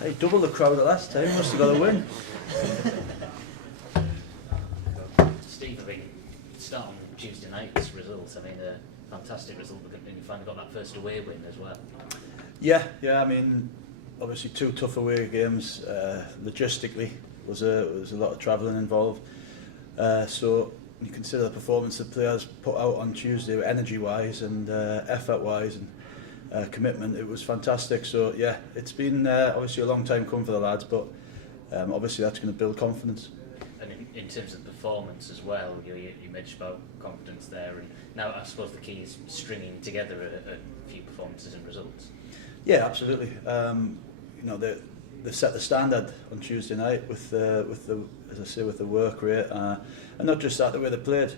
Hey, double the crowd the last time. Must have got a win. Steve, I mean, start on Tuesday night's results. I mean, a fantastic result, and you finally got that first away win as well. Yeah. I mean, obviously 2 tough away games. Logistically, was a lot of travelling involved. So you consider the performance the players put out on Tuesday, energy-wise and effort-wise and commitment. It was fantastic. So yeah, it's been obviously a long time coming for the lads, but obviously that's going to build confidence. And in terms of performance as well, you mentioned about confidence there, and now I suppose the key is stringing together a few performances and results. Yeah, absolutely. You know, they set the standard on Tuesday night with the as I say, with the work rate, and not just that, the way they played.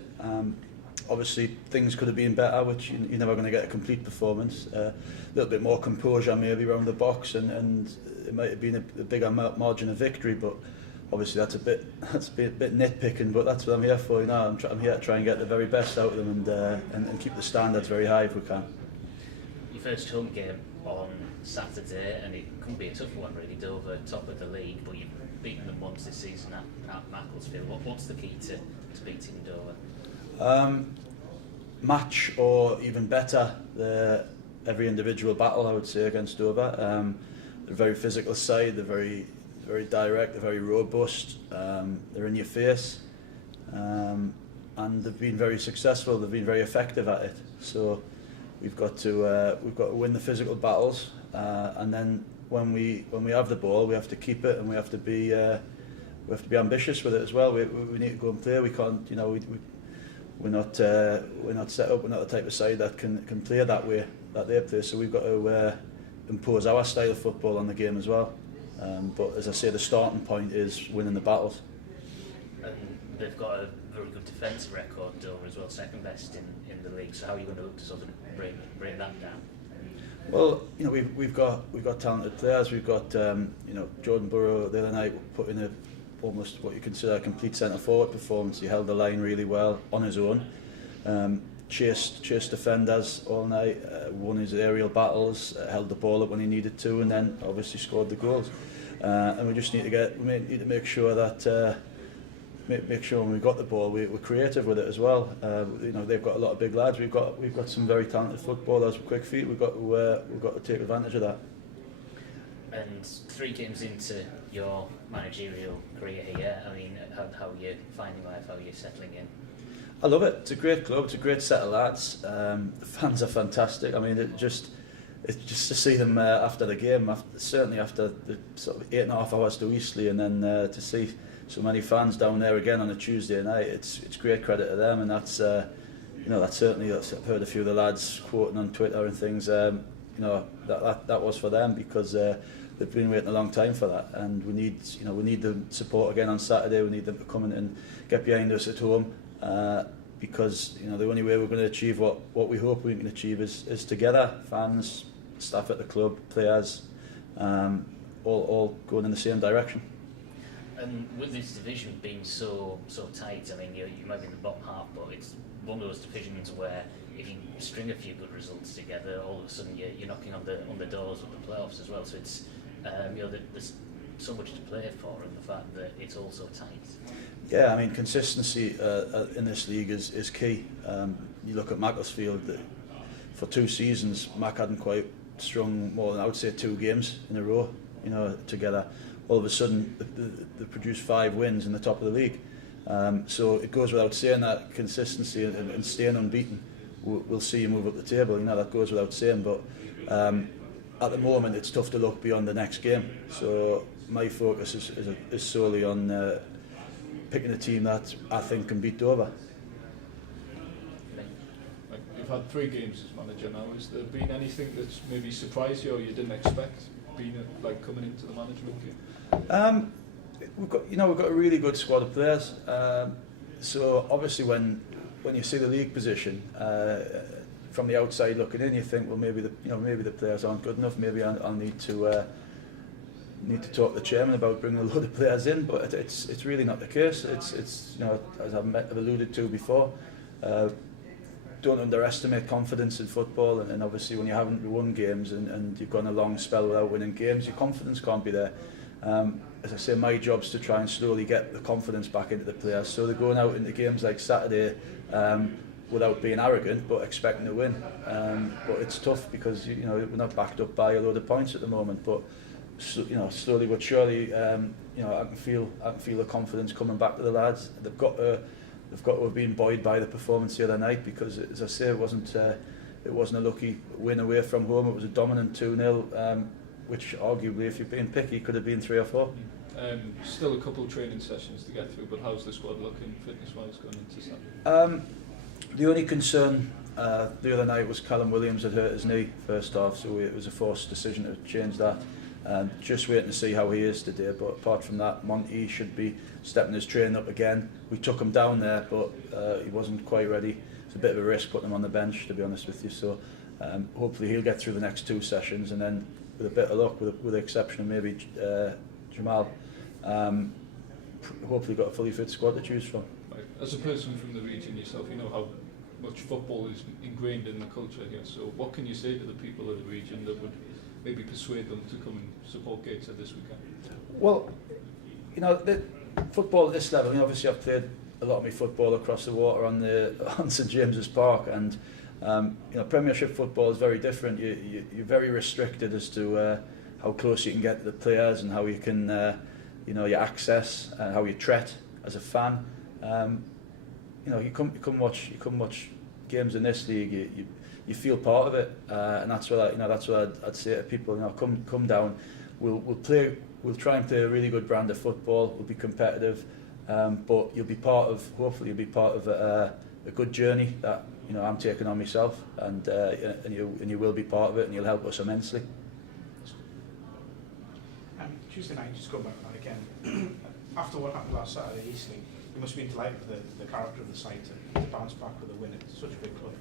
Obviously, things could have been better, which you're never going to get a complete performance. A little bit more composure maybe around the box, and it might have been a bigger margin of victory. But obviously, that's a bit nitpicking. But that's what I'm here for. You know, I'm here to try and get the very best out of them and keep the standards very high if we can. Your first home game on Saturday, and it could be a tough one really. Dover, top of the league, but you've beaten them once this season at Macclesfield. What's the key to beating Dover? Match, or even better, every individual battle, I would say, against Dover. They're a very physical side. They're very direct. They're very robust. They're in your face, and they've been very successful. They've been very effective at it. So we've got to win the physical battles, and then when we have the ball, we have to keep it, and we have to be ambitious with it as well. We need to go and play. We can't, you know, we're not set up. We're not the type of side that can play that way that they play. So we've got to impose our style of football on the game as well. But as I say, the starting point is winning the battles. And they've got a very good defensive record, Dover as well, second best in the league. So how are you going to look to sort of break that down? Well, you know, we've got talented players. We've got you know, Jordan Burrow the other night put in almost what you consider a complete centre forward performance. He held the line really well on his own. Chased defenders all night, won his aerial battles, held the ball up when he needed to, and then obviously scored the goals. And we just need to make sure that make sure when we've got the ball we're creative with it as well. You know, they've got a lot of big lads. We've got some very talented footballers with quick feet. We've got to take advantage of that. And 3 games into your managerial career here, I mean, how are you finding life? How are you settling in? I love it. It's a great club. It's a great set of lads. The fans are fantastic. I mean, it's just to see them after the game, certainly after the sort of 8.5 hours to Eastleigh, and then to see so many fans down there again on a Tuesday night. It's great credit to them, and that's you know, that's certainly, I've heard a few of the lads quoting on Twitter and things. You know, that was for them, because they've been waiting a long time for that, and we need the support again on Saturday. We need them to come in and get behind us at home. Because you know, the only way we're going to achieve what we hope we can achieve is together, fans, staff at the club, players, all going in the same direction. And with this division being so tight, I mean, you might be in the bottom half, but it's one of those divisions where if you string a few good results together, all of a sudden you're knocking on the doors of the playoffs as well. So it's you know, there's so much to play for, and the fact that it's all so tight. Yeah, I mean, consistency in this league is key. You look at Macclesfield, for 2 seasons, Mac hadn't quite strung more than, I would say, 2 games in a row, you know, together. All of a sudden, they produced 5 wins in the top of the league. So it goes without saying that consistency and staying unbeaten will see you move up the table. You know, that goes without saying. But at the moment, it's tough to look beyond the next game. So my focus is solely on picking a team that I think can beat Dover. You've had 3 games as manager now. Has there been anything that's maybe surprised you or you didn't expect coming into the management game? We've got a really good squad of players. So obviously when you see the league position from the outside looking in, you think, well, maybe the players aren't good enough. Maybe I'll need to talk to the chairman about bringing a load of players in. But it's really not the case. It's you know, as I've alluded to before, don't underestimate confidence in football, and obviously when you haven't won games and you've gone a long spell without winning games, your confidence can't be there. As I say, my job's to try and slowly get the confidence back into the players, so they're going out into games like Saturday without being arrogant but expecting to win. But it's tough because we're not backed up by a load of points at the moment, but slowly but surely I can feel the confidence coming back to the lads. They've got to have been buoyed by the performance the other night, because as I say, it wasn't a lucky win away from home. It was a dominant 2-0, which arguably, if you're being picky, could have been 3 or 4. Still a couple of training sessions to get through, but how's the squad looking fitness-wise going into Saturday? The only concern the other night was Callum Williams had hurt his knee first half, so it was a forced decision to change that. Just waiting to see how he is today, but apart from that, Monty should be stepping his training up again. We took him down there, but he wasn't quite ready. It's a bit of a risk putting him on the bench, to be honest with you, so hopefully he'll get through the next 2 sessions, and then with a bit of luck, with the exception of maybe Jamal, hopefully got a fully fit squad to choose from. Right. As a person from the region yourself, you know how much football is ingrained in the culture here, so what can you say to the people of the region that would maybe persuade them to come and support Gateshead this weekend? Well, football at this level, obviously I've played a lot of my football across the water on St James's Park, and Premiership football is very different. You're very restricted as to how close you can get to the players and how you can, your access and how you treat as a fan. You come watch games in this league. You feel part of it, and that's what I'd say to people. Come down. We'll try and play a really good brand of football. We'll be competitive, but hopefully you'll be part of a good journey that I'm taking on myself, and you will be part of it, and you'll help us immensely. Tuesday night, just going back to that again. After what happened last Saturday at Eastleigh, you must have been delighted with the character of the side to bounce back with a win. It's such a big club.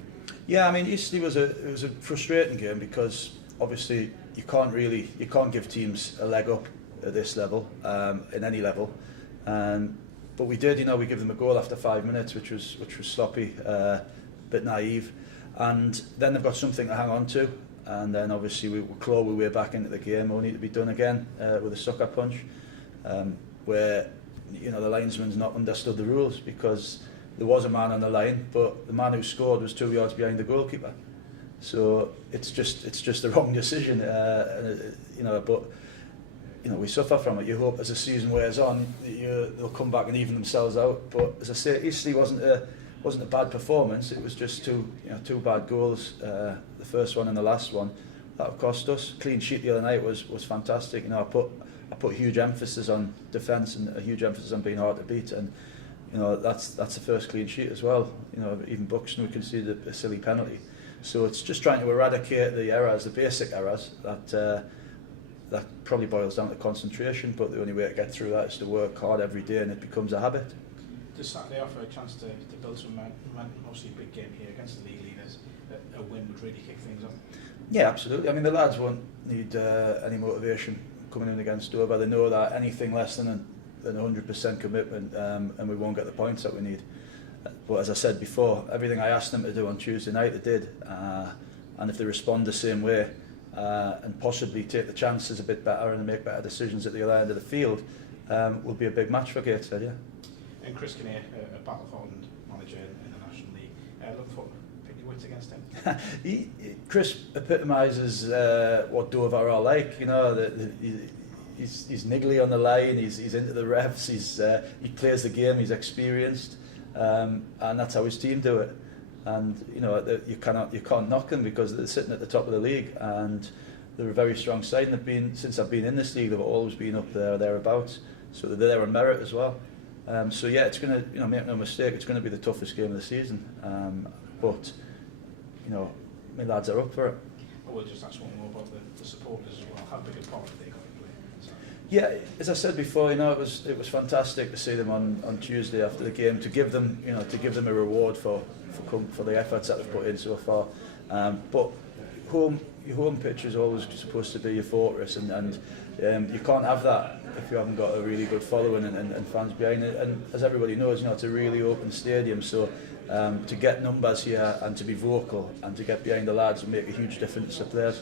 Yeah, I mean, Eastleigh was a frustrating game because obviously you can't give teams a leg up at this level, in any level, but we did. We give them a goal after 5 minutes, which was sloppy, a bit naive, and then they've got something to hang on to, and then obviously we claw our way back into the game, only to be done again with a sucker punch, where the linesman's not understood the rules, because there was a man on the line, but the man who scored was 2 yards behind the goalkeeper. So it's just the wrong decision, but we suffer from it. You hope as the season wears on they'll come back and even themselves out. But as I say, Eastleigh wasn't a bad performance. It was just two bad goals, the first one and the last one, that have cost us. Clean sheet the other night was fantastic. I put huge emphasis on defence and a huge emphasis on being hard to beat, and that's the first clean sheet as well. Even Buxton, we conceded a silly penalty. So it's just trying to eradicate the errors, the basic errors that probably boils down to concentration. But the only way to get through that is to work hard every day, and it becomes a habit. Does Saturday offer a chance to build some momentum? Obviously, a big game here against the league leaders. A win would really kick things off. Yeah, absolutely. I mean, the lads won't need any motivation coming in against Dover. They know that anything less than 100% commitment, and we won't get the points that we need. But as I said before, everything I asked them to do on Tuesday night, they did. And if they respond the same way, and possibly take the chances a bit better and make better decisions at the other end of the field, will be a big match for Gateshead, yeah. And Chris Kinnear, a battle-hardened manager in the National League, look for picking wits against him. Chris epitomises what Dover are like. He's niggly on the line. He's into the refs. He plays the game. He's experienced, and that's how his team do it. And you can't knock them because they're sitting at the top of the league, and they're a very strong side. And they've been, since I've been in this league, they've always been up there or thereabouts. So they're there on merit as well. So yeah, it's going to, make no mistake, it's going to be the toughest game of the season. But my lads are up for it. I will just ask one more about the supporters as well. How big a part have they got to play? Yeah, as I said before, it was fantastic to see them on Tuesday after the game, to give them a reward for the efforts that they've put in so far. But your home pitch is always supposed to be your fortress, and you can't have that if you haven't got a really good following and fans behind it. And as everybody knows, it's a really open stadium, so To get numbers here and to be vocal and to get behind the lads will make a huge difference to players.